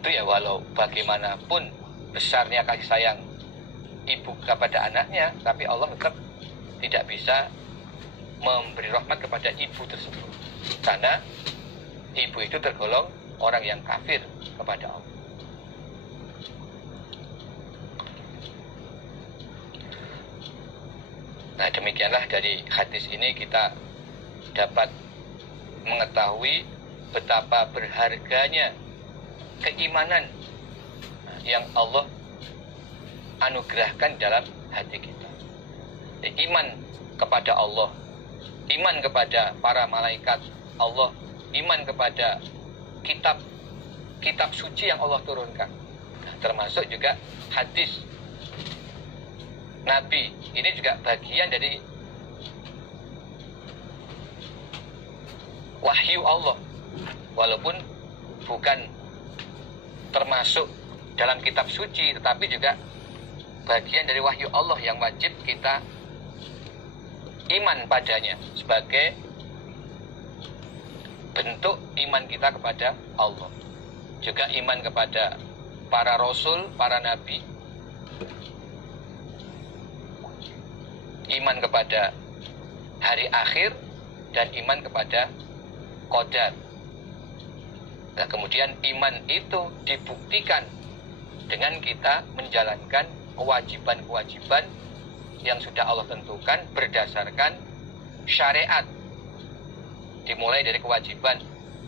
itu ya walau bagaimanapun besarnya kasih sayang ibu kepada anaknya, tapi Allah tetap tidak bisa memberi rahmat kepada ibu tersebut, karena ibu itu tergolong orang yang kafir kepada Allah. Nah, demikianlah dari hadis ini kita dapat mengetahui betapa berharganya keimanan yang Allah anugerahkan dalam hati kita. Iman kepada Allah, iman kepada para malaikat Allah, iman kepada kitab suci yang Allah turunkan. Nah, termasuk juga hadis Nabi, ini juga bagian dari wahyu Allah, walaupun bukan termasuk dalam kitab suci, tetapi juga bagian dari wahyu Allah yang wajib kita iman padanya sebagai bentuk iman kita kepada Allah. Juga iman kepada para rasul, para nabi, iman kepada hari akhir, dan iman kepada qadar. Nah, kemudian iman itu dibuktikan dengan kita menjalankan kewajiban-kewajiban yang sudah Allah tentukan berdasarkan syariat. Dimulai dari kewajiban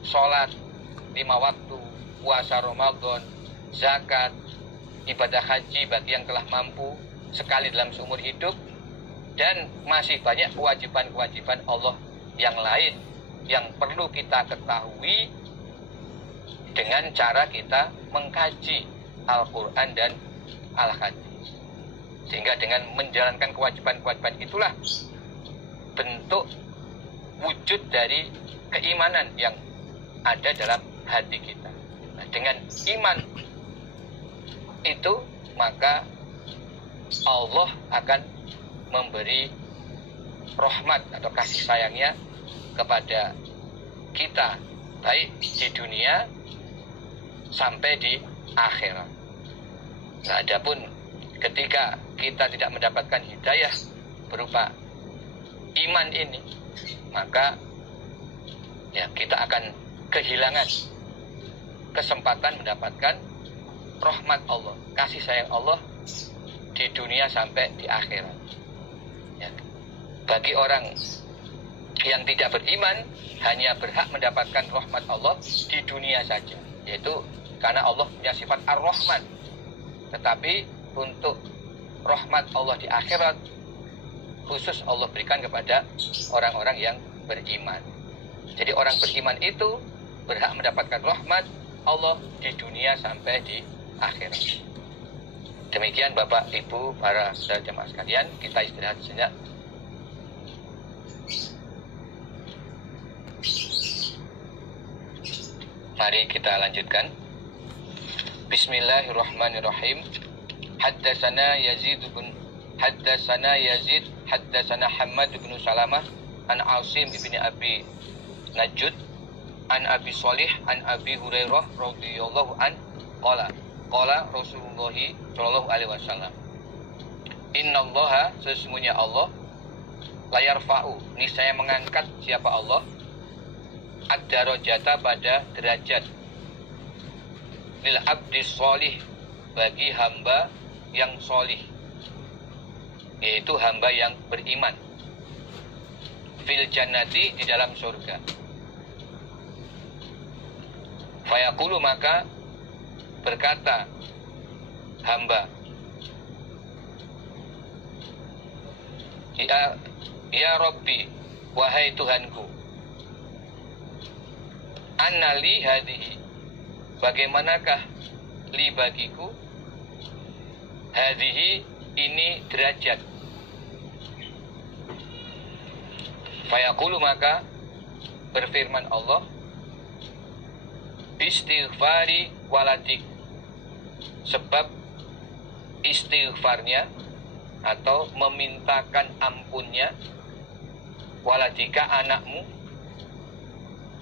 sholat 5 waktu, puasa Ramadan, zakat, ibadah haji bagi yang telah mampu sekali dalam seumur hidup, dan masih banyak kewajiban-kewajiban Allah yang lain yang perlu kita ketahui dengan cara kita mengkaji Al-Quran dan Al-Hadis. Sehingga dengan menjalankan kewajiban-kewajiban itulah bentuk wujud dari keimanan yang ada dalam hati kita. Nah, dengan iman itu maka Allah akan memberi rahmat atau kasih sayangnya kepada kita, baik di dunia sampai di akhirat. Nah, adapun ketika kita tidak mendapatkan hidayah berupa iman ini, maka ya kita akan kehilangan kesempatan mendapatkan rahmat Allah, kasih sayang Allah di dunia sampai di akhirat. Ya. Bagi orang yang tidak beriman hanya berhak mendapatkan rahmat Allah di dunia saja, yaitu karena Allah punya sifat Ar-Rahman. Tetapi untuk rahmat Allah di akhirat khusus Allah berikan kepada orang-orang yang beriman. Jadi orang beriman itu berhak mendapatkan rahmat Allah di dunia sampai di akhirat. Demikian Bapak, Ibu, para saudara jemaah sekalian, kita istirahat sejenak. Mari kita lanjutkan. Bismillahirrahmanirrahim. Haddatsana Yazid haddatsana Hammad bin Salamah an Asim bin Abi Najud an Abi Shalih an Abi Hurairah radhiyallahu an qala Rasulullah sallallahu alaihi wasallam, innallaha, sesungguhnya Allah, la yarfa'u, niscaya mengangkat siapa Allah, ad-darajata, pada derajat, lil abdi sholih, bagi hamba yang sholih, yaitu hamba yang beriman, fil jannati, di dalam surga. Fayaqulu, maka berkata hamba, ya Rabbi, wahai Tuhanku, anna li hadhihi, bagaimanakah li bagiku, hadhihi, ini derajat. Fayaqulu, maka berfirman Allah, istighfari waladik, sebab istighfarnya atau memintakan ampunnya waladika, anakmu,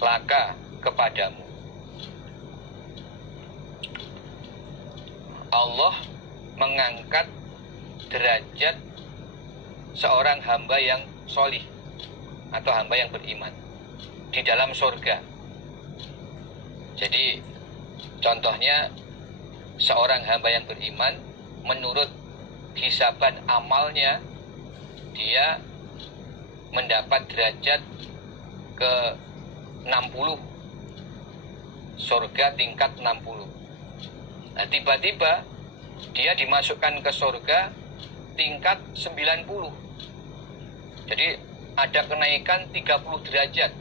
laka, kepadamu. Allah mengangkat derajat seorang hamba yang solih atau hamba yang beriman di dalam surga. Jadi contohnya seorang hamba yang beriman, menurut hisaban amalnya dia mendapat derajat ke 60, surga tingkat 60. Nah, tiba-tiba dia dimasukkan ke surga tingkat 90. Jadi ada kenaikan 30 derajat.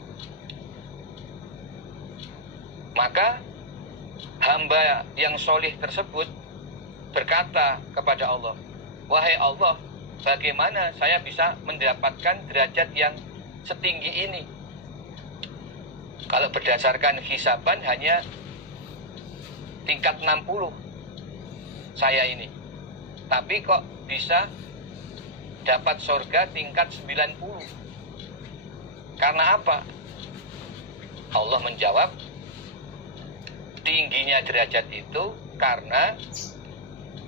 Maka hamba yang solih tersebut berkata kepada Allah, "Wahai Allah, bagaimana saya bisa mendapatkan derajat yang setinggi ini? Kalau berdasarkan hisaban hanya tingkat 60 saya ini. Tapi kok bisa dapat surga tingkat 90? Karena apa?" Allah menjawab, tingginya derajat itu karena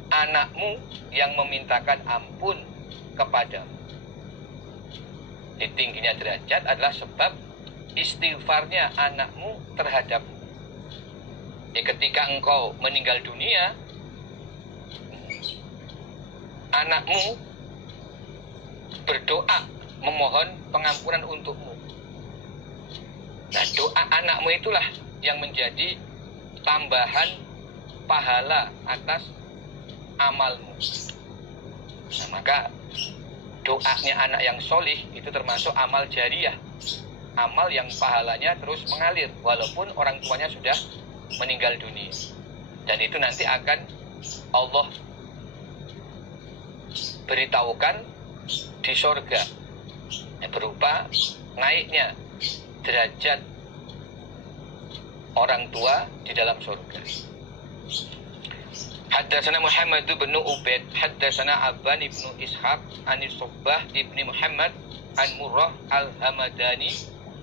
anakmu yang memintakan ampun kepadamu. Di tingginya derajat adalah sebab istighfarnya anakmu terhadapmu. Ketika engkau meninggal dunia, anakmu berdoa memohon pengampunan untukmu. Nah, doa anakmu itulah yang menjadi tambahan pahala atas amalmu. Nah, maka doanya anak yang solih itu termasuk amal jariyah, amal yang pahalanya terus mengalir walaupun orang tuanya sudah meninggal dunia. Dan itu nanti akan Allah beritahukan di surga, berupa naiknya derajat orang tua di dalam surga. Haddatsana Muhammad bin Ubaid, haddatsana Abban bin Ishaq, an Subbah bin Muhammad, an Murrah al-Hamadani,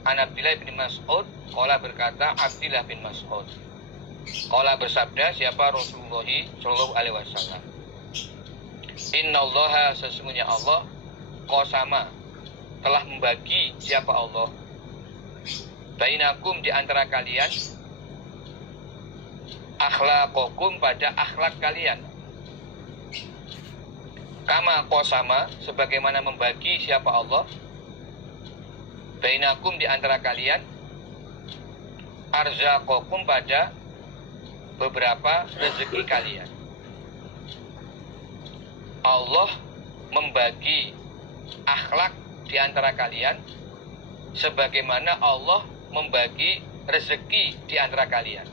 an Abdullah bin Mas'ud, qala berkata Abdullah bin Mas'ud, qala bersabda siapa Rasulullah sallallahu alaihi wasallam, Innallaha, sesungguhnya Allah, qasama, telah membagi siapa Allah, bainakum, di antara kalian, akhlaqakum, pada akhlak kalian, kama qasama, sebagaimana membagi siapa Allah, bainakum, di antara kalian, arzaqakum, pada beberapa rezeki kalian. Allah membagi akhlak di antara kalian sebagaimana Allah membagi rezeki di antara kalian.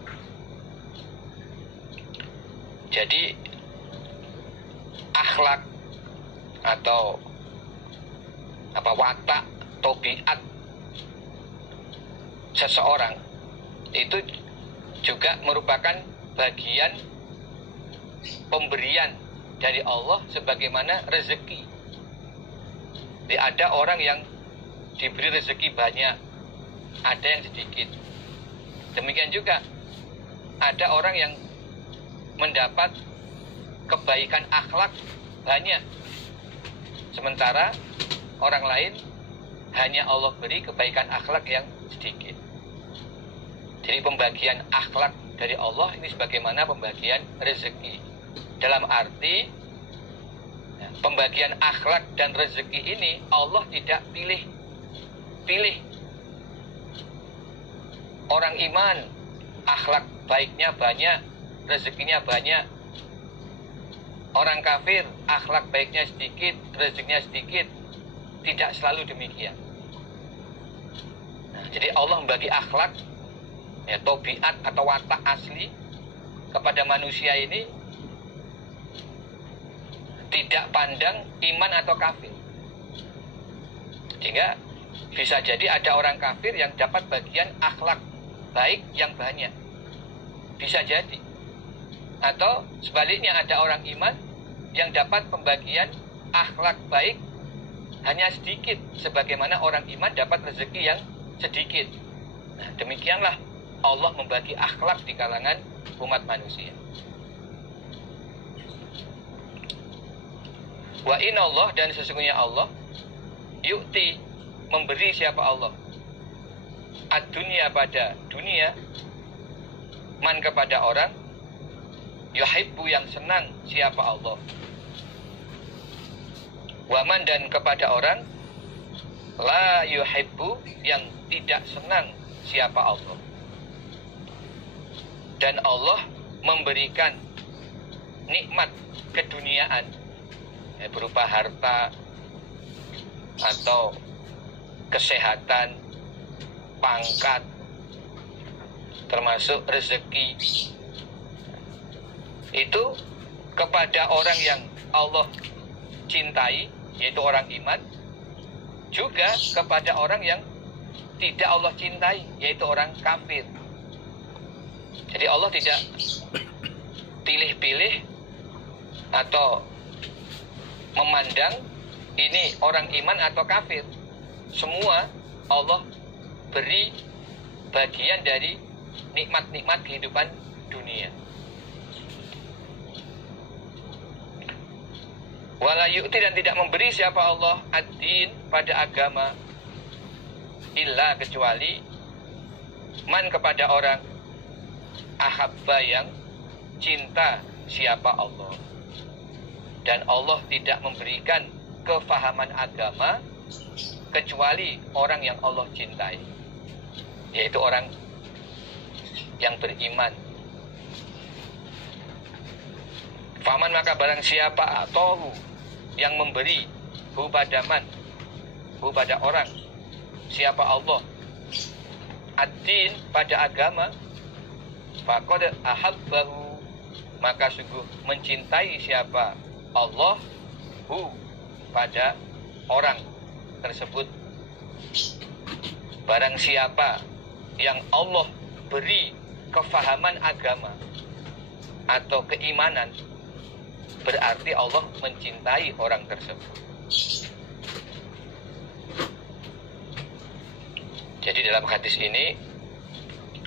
Jadi akhlak atau watak, tabiat seseorang itu juga merupakan bagian pemberian dari Allah sebagaimana rezeki. Jadi ada orang yang diberi rezeki banyak, ada yang sedikit. Demikian juga ada orang yang mendapat kebaikan akhlak banyak, sementara orang lain hanya Allah beri kebaikan akhlak yang sedikit. Jadi pembagian akhlak dari Allah ini sebagaimana pembagian rezeki. Dalam arti pembagian akhlak dan rezeki ini Allah tidak pilih. Orang iman akhlak baiknya banyak, rezekinya banyak. Orang kafir akhlak baiknya sedikit, rezekinya sedikit. Tidak selalu demikian. Nah, jadi Allah membagi akhlak, tabiat atau watak asli kepada manusia ini tidak pandang iman atau kafir. Sehingga bisa jadi ada orang kafir yang dapat bagian akhlak baik yang banyak. Bisa jadi. Atau sebaliknya ada orang iman yang dapat pembagian akhlak baik hanya sedikit, sebagaimana orang iman dapat rezeki yang sedikit. Nah, demikianlah Allah membagi akhlak di kalangan umat manusia. Wa inallah, dan sesungguhnya Allah, yu'ti, memberi siapa Allah, ad-dunya, pada dunia, man, kepada orang, yuhibbu, yang senang siapa Allah, waman, dan kepada orang, la yuhibbu, yang tidak senang siapa Allah. Dan Allah memberikan nikmat keduniaan, berupa harta atau kesehatan, pangkat, termasuk rezeki, itu kepada orang yang Allah cintai, yaitu orang iman, juga kepada orang yang tidak Allah cintai, yaitu orang kafir. Jadi Allah tidak pilih-pilih atau memandang ini orang iman atau kafir. Semua Allah beri bagian dari nikmat-nikmat kehidupan dunia. Wala yu'ti, dan tidak memberi siapa Allah ad-din, pada agama, illa, kecuali, man, kepada orang, ahabba, yang cinta siapa Allah. Dan Allah tidak memberikan kefahaman agama kecuali orang yang Allah cintai, yaitu orang yang beriman. Faman, maka barang siapa atahu, yang memberi, hu pada man, hu pada orang, siapa Allah, ad-din, pada agama, faqad ahabbahu, maka sungguh mencintai siapa Allah, hu, pada orang tersebut. Barang siapa yang Allah beri kefahaman agama atau keimanan, berarti Allah mencintai orang tersebut. Jadi dalam hadis ini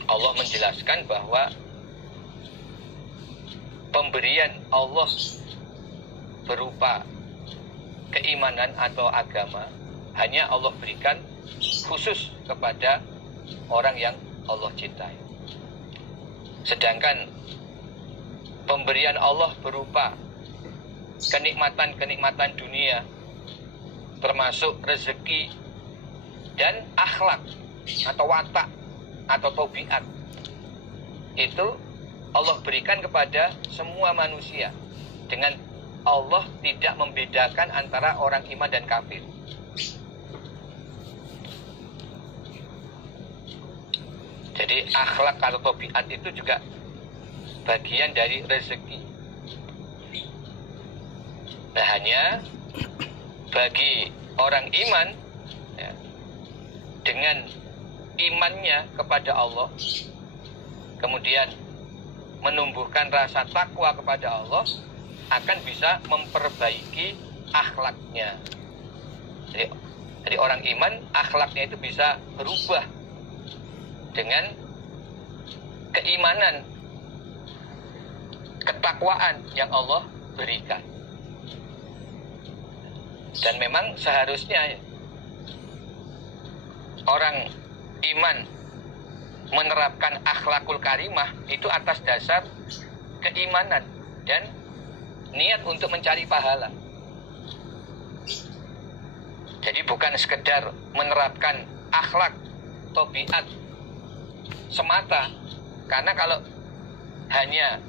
Allah menjelaskan bahwa pemberian Allah berupa keimanan atau agama hanya Allah berikan khusus kepada orang yang Allah cintai. Sedangkan pemberian Allah berupa kenikmatan-kenikmatan dunia, termasuk rezeki dan akhlak atau watak atau tabiat, itu Allah berikan kepada semua manusia, dengan Allah tidak membedakan antara orang iman dan kafir. Jadi akhlak atau tabiat itu juga bagian dari rezeki. Nah, hanya bagi orang iman, ya, dengan imannya kepada Allah, kemudian menumbuhkan rasa takwa kepada Allah, akan bisa memperbaiki akhlaknya. Jadi orang iman, akhlaknya itu bisa berubah dengan keimanan, ketakwaan yang Allah berikan. Dan memang seharusnya orang iman menerapkan akhlakul karimah itu atas dasar keimanan dan niat untuk mencari pahala. Jadi bukan sekedar menerapkan akhlak, tabiat semata. Karena kalau hanya